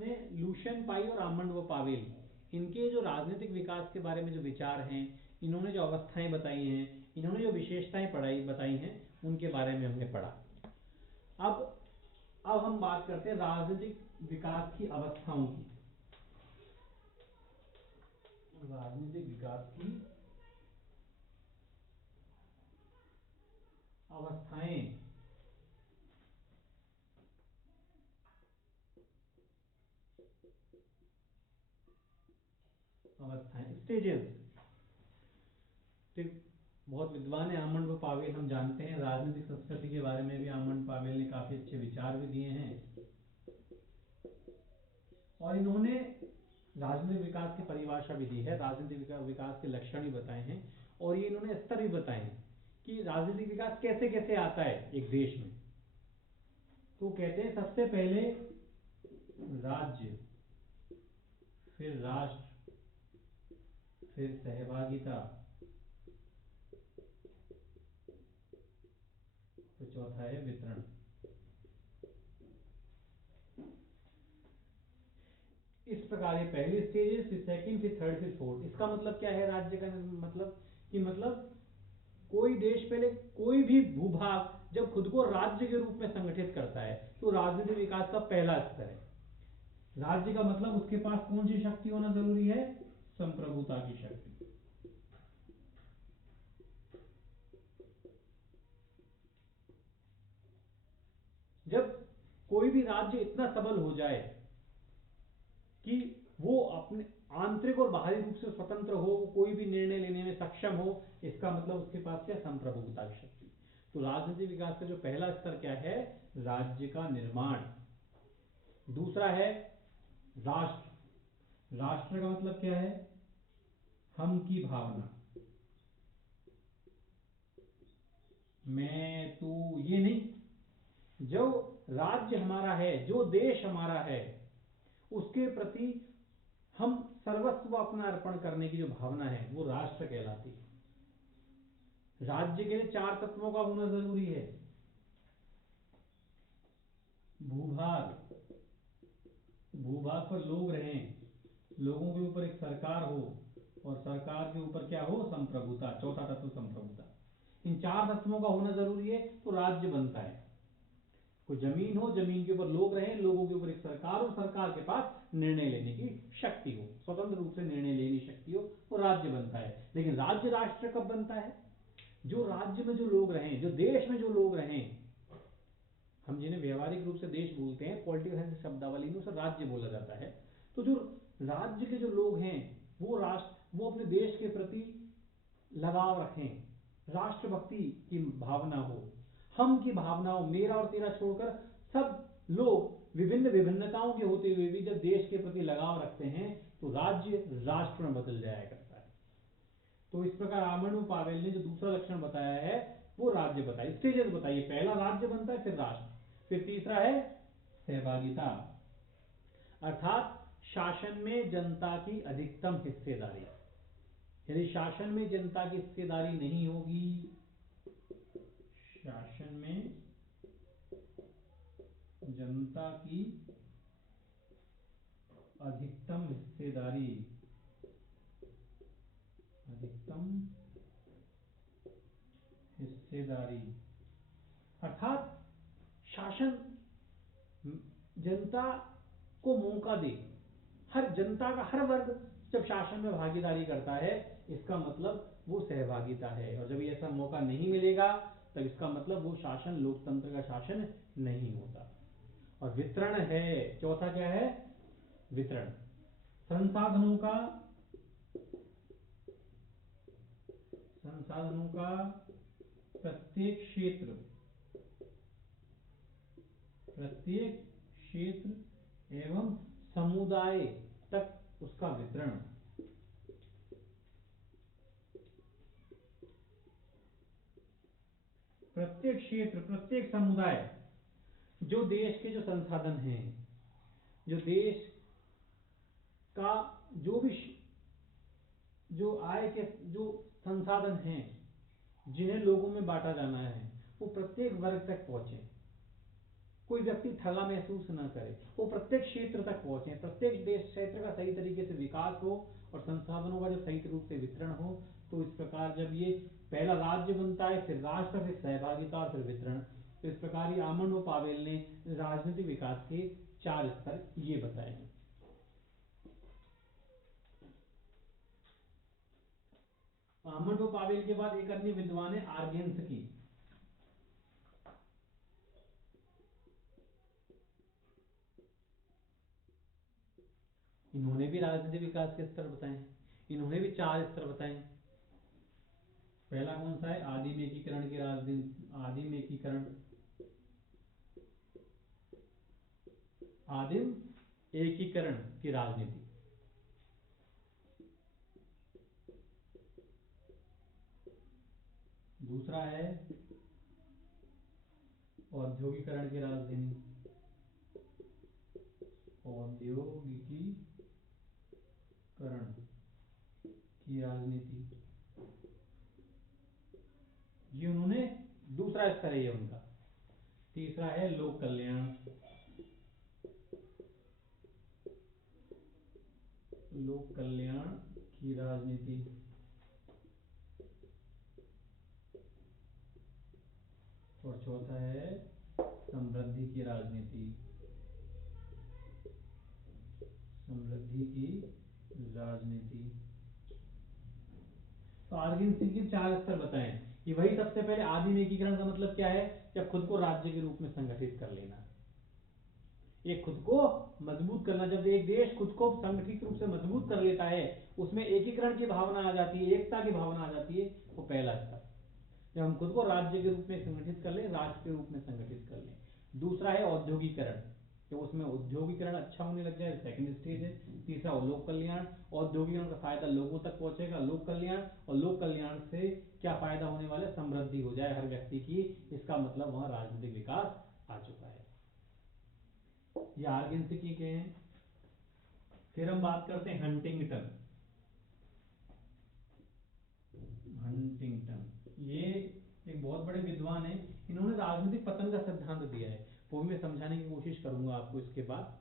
हमने लुशियन पाई और आमंड व पावेल, इनके जो राजनीतिक विकास के बारे में जो विचार हैं, इन्होंने जो अवस्थाएं बताई हैं, इन्होंने जो विशेषताएं बताई हैं, उनके बारे में हमने पढ़ा। अब हम बात करते हैं राजनीतिक विकास की अवस्थाओं की। राजनीतिक विकास की अवस्थाएं, स्टेजेस। बहुत विद्वान है आमंड व पावेल, हम जानते हैं। राजनीतिक संस्कृति के बारे में भी आमंड पावेल ने काफी अच्छे विचार भी दिए हैं, और इन्होंने राजनीतिक विकास की परिभाषा भी दी है, राजनीतिक विकास के लक्षण भी बताए हैं, और ये इन्होंने स्तर भी बताए हैं कि राजनीतिक विकास कैसे कैसे आता है एक देश में। तो कहते हैं सबसे पहले राज्य, फिर राष्ट्र, फिर सहभागिता, तो चौथा है वितरण। इस प्रकार ये पहली स्टेज, फिर सेकंड, फिर थर्ड, फिर फोर्थ। इसका मतलब क्या है राज्य का मतलब कोई देश पहले कोई भी भूभाग जब खुद को राज्य के रूप में संगठित करता है तो राजनीतिक विकास का पहला स्तर है। राज्य का मतलब उसके पास कौन सी शक्ति होना जरूरी है? संप्रभुता की शक्ति। जब कोई भी राज्य इतना सबल हो जाए कि वो अपने आंतरिक और बाहरी रूप से स्वतंत्र हो, कोई भी निर्णय लेने में सक्षम हो, इसका मतलब उसके पास क्या? संप्रभुता की शक्ति। तो राजनीतिक विकास का जो पहला स्तर क्या है? राज्य का निर्माण। दूसरा है राष्ट्र। राष्ट्र का मतलब क्या है? हम की भावना, मैं तू ये नहीं। जो राज्य हमारा है, जो देश हमारा है, उसके प्रति हम सर्वस्व अपना अर्पण करने की जो भावना है वो राष्ट्र कहलाती है। राज्य के लिए 4 तत्वों का होना जरूरी है। भूभाग, भूभाग पर लोग रहें, लोगों के ऊपर एक सरकार हो, और सरकार के ऊपर क्या हो? संप्रभुता। चौथा तत्व संप्रभुता। इन 4 तत्वों का होना जरूरी है तो राज्य बनता है। कोई जमीन हो, जमीन के ऊपर लोग रहें, लोगों के ऊपर एक सरकार हो, सरकार के पास निर्णय लेने की शक्ति हो, स्वतंत्र रूप से निर्णय लेने की शक्ति हो, तो राज्य बनता है। लेकिन राज्य राष्ट्र कब बनता है? जो राज्य में जो लोग रहें, जो देश में जो लोग रहें, हम जिन्हें व्यवहारिक रूप से देश बोलते हैं, पॉलिटिकल साइंस शब्दावली में उसे राज्य बोला जाता है। तो जो राज्य के जो लोग हैं वो अपने देश के प्रति लगाव रखें, राष्ट्रभक्ति की भावना हो, हम की भावना हो, मेरा और तेरा छोड़कर सब लोग विभिन्न विभिन्नताओं के होते हुए भी जब देश के प्रति लगाव रखते हैं तो राज्य राष्ट्र में बदल जाया करता है। तो इस प्रकार आमंड पावेल ने जो दूसरा लक्षण बताया है वो राज्य बताई, स्टेजेस बताइए। पहला राज्य बनता है, फिर राष्ट्र, फिर तीसरा है सहभागिता, अर्थात शासन में जनता की अधिकतम हिस्सेदारी। यदि शासन में जनता की हिस्सेदारी नहीं होगी, शासन में जनता की अधिकतम हिस्सेदारी, अर्थात शासन जनता को मौका दे, हर जनता का हर वर्ग जब शासन में भागीदारी करता है, इसका मतलब वो सहभागिता है। और जब ऐसा मौका नहीं मिलेगा तब इसका मतलब वो शासन लोकतंत्र का शासन नहीं होता। और वितरण है, चौथा क्या है? वितरण। संसाधनों का प्रत्येक क्षेत्र एवं समुदाय तक उसका वितरण। प्रत्येक क्षेत्र, प्रत्येक समुदाय, जो देश के जो संसाधन हैं, जो देश का जो आय के जो संसाधन हैं जिन्हें लोगों में बांटा जाना है, वो प्रत्येक वर्ग तक पहुंचे। कोई व्यक्ति ठगा महसूस ना करे, वो प्रत्येक क्षेत्र तक पहुंचे, प्रत्येक देश क्षेत्र का सही तरीके से विकास हो और संसाधनों का जो सही रूप से वितरण हो। तो इस प्रकार जब ये पहला राज्य बनता है, फिर राष्ट्र, फिर सहभागिता और फिर वितरण। तो इस प्रकार ये आमंड व पावेल ने राजनीतिक विकास के 4 स्तर ये बताए हैं। आमंड व पावेल के बाद एक अन्य विद्वान है आर्गेन्सकी। इन्होंने भी राजनीतिक विकास के स्तर बताए हैं, इन्होंने भी 4 स्तर बताए हैं। पहला कौन सा है? आदिम एकीकरण की राजनीति, आदिम एकीकरण, आदिम एकीकरण की राजनीति। दूसरा है औद्योगिकरण की राजनीति, औद्योगिकीकरण की राजनीति, ये उन्होंने दूसरा स्तर है ये उनका। तीसरा है लोक कल्याण, लोक कल्याण की राजनीति। और चौथा है समृद्धि की राजनीति, समृद्धि की राजनीति। तो आर्गेन्सी के 4 स्तर बताएं कि वही सबसे पहले आदिम एकीकरण का मतलब क्या है? जब खुद को राज्य के रूप में संगठित कर लेना, ये खुद को मजबूत करना। जब एक देश खुद को संगठित रूप से मजबूत कर लेता है, उसमें एकीकरण की भावना आ जाती है, एकता की भावना आ जाती है, वो पहला स्तर। जब हम खुद को राज्य के रूप में संगठित कर लें, राष्ट्र के रूप में संगठित कर लें। दूसरा है औद्योगिकरण, जब उसमें औद्योगिकरण अच्छा होने लग जाए, सेकंड स्टेज है। तीसरा लोक कल्याण, औद्योगिकरण का फायदा लोगों तक पहुंचेगा, लोक कल्याण, और लोक कल्याण से क्या फायदा होने वाला है? समृद्धि हो जाए हर व्यक्ति की, इसका मतलब वहां राजनीतिक विकास आ चुका है। ये आर्गेन्सी के हैं। फिर हम बात करते हैं हंटिंगटन। हंटिंगटन ये एक बहुत बड़े विद्वान है, इन्होंने राजनीतिक पतन का सिद्धांत दिया है, वो भी मैं समझाने की कोशिश करूंगा आपको इसके बाद।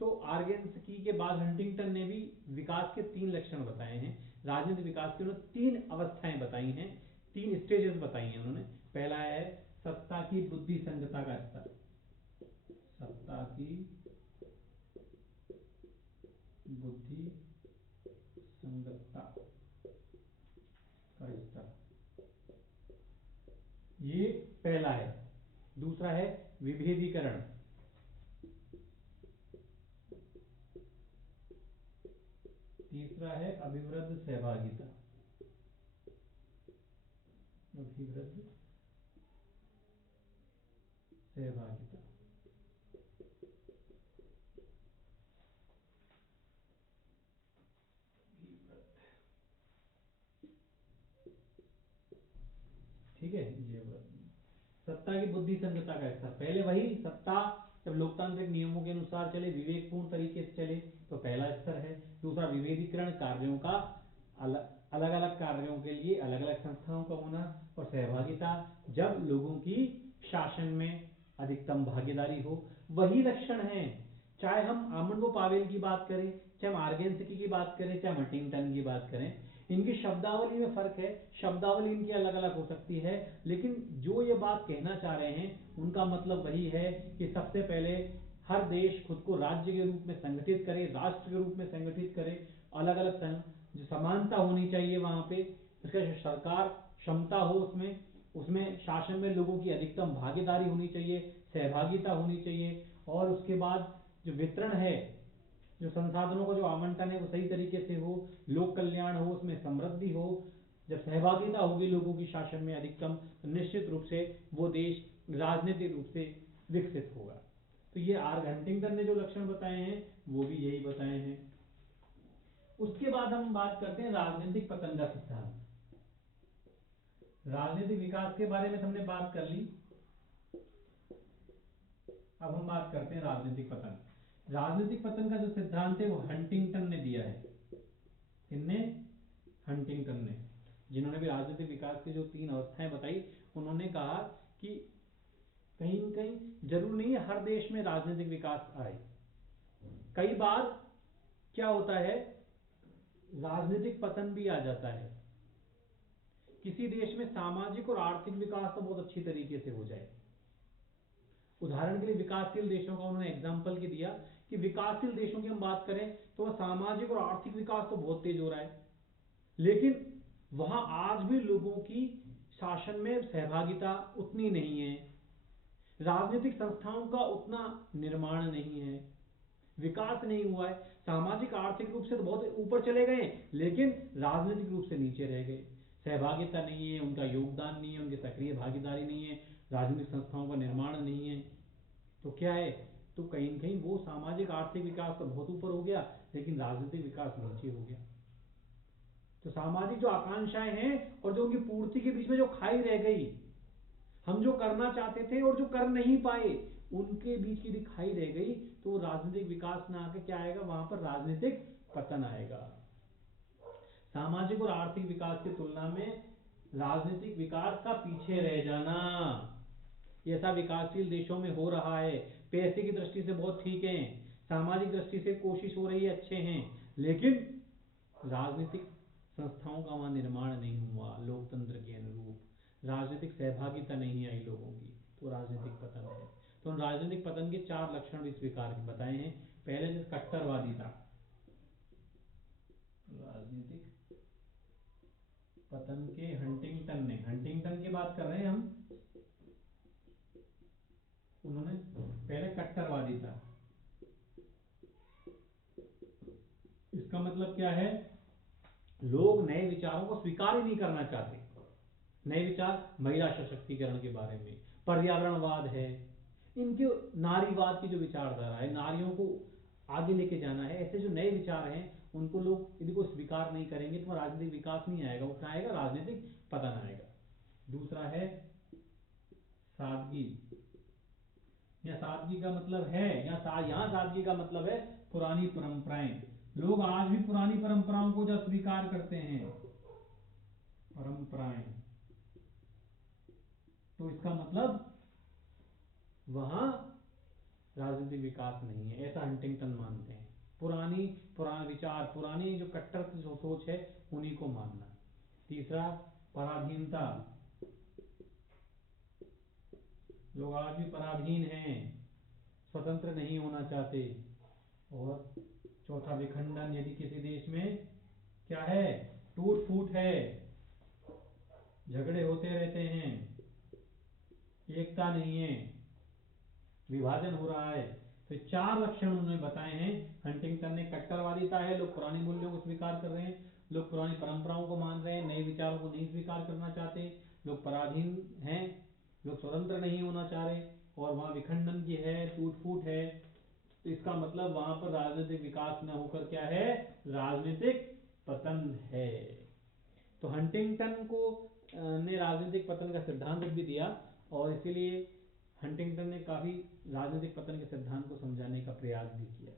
तो आर्गेन्सकी के बाद हंटिंगटन ने भी विकास के 3 लक्षण बताए हैं। राजनीतिक विकास की उन्होंने 3 अवस्थाएं बताई हैं, 3 स्टेजेस बताई हैं उन्होंने। पहला है सत्ता की बुद्धि संगता का स्तर, सत्ता की बुद्धि संगतता का स्तर, ये पहला है। दूसरा है विभेदीकरण, तीसरा है अभिवृद्ध सहभागिता, अभिवृद्ध सहभागिता। ठीक है, ये सत्ता की बुद्धि संगता का स्तर, पहले वही सत्ता जब लोकतांत्रिक नियमों के अनुसार चले, विवेकपूर्ण तरीके से चले, तो पहला स्तर है। दूसरा विभेदीकरण, कार्यों का अलग अलग कार्यों के लिए अलग अलग संस्थाओं का होना। और सहभागिता, जब लोगों की शासन में अधिकतम भागीदारी हो। वही लक्षण है, चाहे हम आमंड व पावेल की बात करें, चाहे हम आर्गेन्सकी की बात करें, चाहे हंटिंगटन की बात करें। इनकी शब्दावली में फर्क है, शब्दावली इनकी अलग अलग हो सकती है, लेकिन जो ये बात कहना चाह रहे हैं उनका मतलब वही है कि सबसे पहले हर देश खुद को राज्य के रूप में संगठित करे, राष्ट्र के रूप में संगठित करे। अलग अलग जो समानता होनी चाहिए वहां पे, उसका जो सरकार क्षमता हो, उसमें उसमें शासन में लोगों की अधिकतम भागीदारी होनी चाहिए, सहभागिता होनी चाहिए। और उसके बाद जो वितरण है, जो संसाधनों का जो आवंटन है वो सही तरीके से हो, लोक कल्याण हो, उसमें समृद्धि हो। जब सहभागिता होगी लोगों की शासन में अधिकतम, तो निश्चित रूप से वो देश राजनीतिक रूप से विकसित होगा। तो ये हंटिंगटन ने जो लक्षण बताए हैं वो भी यही बताए हैं। उसके बाद हम बात करते हैं राजनीतिक पतन का सिद्धांत। राजनीतिक विकास के बारे में हमने बात कर ली, अब हम बात करते हैं राजनीतिक पतन। राजनीतिक पतन का जो सिद्धांत है वो हंटिंगटन ने दिया है। किसने? हंटिंगटन ने, जिन्होंने भी राजनीतिक विकास की जो 3 अवस्थाएं बताई, उन्होंने कहा कि कहीं न कहीं जरूर नहीं है हर देश में राजनीतिक विकास आए। कई बार क्या होता है, राजनीतिक पतन भी आ जाता है। किसी देश में सामाजिक और आर्थिक विकास तो बहुत अच्छी तरीके से हो जाए। उदाहरण के लिए विकासशील देशों का उन्होंने एग्जाम्पल की दिया कि विकासशील देशों की हम बात करें तो वह सामाजिक और आर्थिक विकास तो बहुत तेज हो रहा है, लेकिन वहां आज भी लोगों की शासन में सहभागिता उतनी नहीं है, राजनीतिक संस्थाओं का उतना निर्माण नहीं है, विकास नहीं हुआ है। सामाजिक आर्थिक रूप से तो बहुत ऊपर चले गए, लेकिन राजनीतिक रूप से नीचे रह गए। सहभागिता नहीं है, उनका योगदान नहीं है, उनकी सक्रिय भागीदारी नहीं है, राजनीतिक संस्थाओं का निर्माण नहीं है। तो क्या है, तो कहीं न कहीं वो सामाजिक आर्थिक विकास तो बहुत ऊपर हो गया, लेकिन राजनीतिक विकास नीचे हो गया। तो सामाजिक जो आकांक्षाएं हैं और जो उनकी पूर्ति के बीच में जो खाई रह गई, हम जो करना चाहते थे और जो कर नहीं पाए, उनके बीच की खाई रह गई, तो राजनीतिक विकास ना आके क्या आएगा, वहां पर राजनीतिक पतन आएगा। सामाजिक और आर्थिक विकास की तुलना में राजनीतिक विकास का पीछे रह जाना, ऐसा विकासशील देशों में हो रहा है। पैसे की दृष्टि से बहुत ठीक है, सामाजिक दृष्टि से कोशिश हो रही है, अच्छे हैं, लेकिन राजनीतिक संस्थाओं का वहां निर्माण नहीं हुआ लोकतंत्र के अनुरूप, राजनीतिक सहभागिता नहीं आई लोगों की, तो राजनीतिक पतन है। तो राजनीतिक पतन के 4 लक्षण भी स्वीकार के बताए हैं। पहले जो कट्टरवादिता, राजनीतिक पतन के हंटिंगटन की बात कर रहे हैं हम, उन्होंने पहले कट्टरवादिता, इसका मतलब क्या है, लोग नए विचारों को स्वीकार ही नहीं करना चाहते। नए विचार महिला सशक्तिकरण के बारे में, पर्यावरणवाद है, इनके नारीवाद की जो विचारधारा है, नारियों को आगे लेके जाना है, ऐसे जो नए विचार हैं उनको लोग यदि को स्वीकार नहीं करेंगे तो राजनीतिक विकास नहीं आएगा, वो क्या आएगा, राजनीतिक पतन आएगा। दूसरा है सादगी, या सादगी का मतलब है, यहाँ सादगी का मतलब है पुरानी परंपराएं। लोग आज भी पुरानी परंपराओं को जब स्वीकार करते हैं, परंपराएं, तो इसका मतलब वहां राजनीतिक विकास नहीं है, ऐसा हंटिंगटन मानते हैं। पुराना विचार, पुरानी जो कट्टर जो सोच है, उन्हीं को मानना। तीसरा पराधीनता, लोग आज भी पराधीन हैं, स्वतंत्र नहीं होना चाहते। और चौथा विखंडन, यदि किसी देश में क्या है, टूट फूट है, झगड़े होते रहते हैं, एकता नहीं है, विभाजन हो रहा है, तो 4 लक्षण उन्होंने बताए हैं हंटिंगटन ने। कट्टरवादिता है, लोग पुरानी मूल्यों को स्वीकार कर रहे हैं, लोग पुरानी परंपराओं को मान रहे हैं, नए विचारों को नहीं स्वीकार करना चाहते, लोग पराधीन हैं, लोग स्वतंत्र नहीं होना चाह रहे, और वहां विखंडन की है, टूट फूट है। तो इसका मतलब वहां पर राजनीतिक विकास न होकर क्या है, राजनीतिक पतन है। तो हंटिंगटन को ने राजनीतिक पतन का सिद्धांत भी दिया, और इसीलिए हंटिंगटन ने काफी राजनीतिक पतन के सिद्धांत को समझाने का प्रयास भी किया।